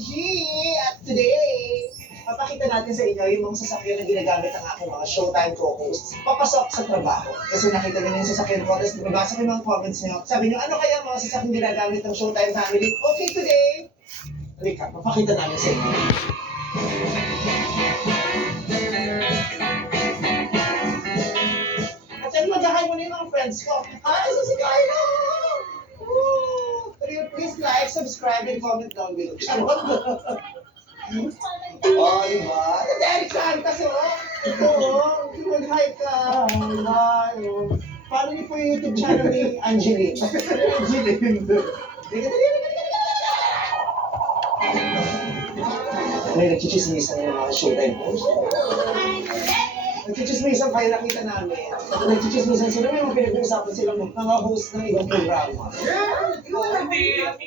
G! At today, papakita natin sa inyo yung mga sasakyan na ginagamit ng aking mga Showtime co-hosts papasok sa trabaho. Kasi nakita nyo yung sasakyan ko, tapos nabasa ko yung mga comments nyo. Sabi nyo, ano kaya mga sasakyan ginagamit ng Showtime family? Okay, today, halika, papakita namin sa inyo. At yan, mag-hi muna yung mga friends ko. Hi, so si Kyla! Woo! Please like, subscribe, and comment down below. Charot! Oh, di ba? Ito, Eric Santos, oh! Ito, oh! Mag-hi ka! Hi, oh! Paano niyo po yung YouTube channel ni Angeline? Angeline! May nagchichismisan yung mga showtime host. Nagchichismisan kayo, nakita namin. Nagchichismisan sila, may mga pinag-uusapan silang mga host ng ibang programa. Hindi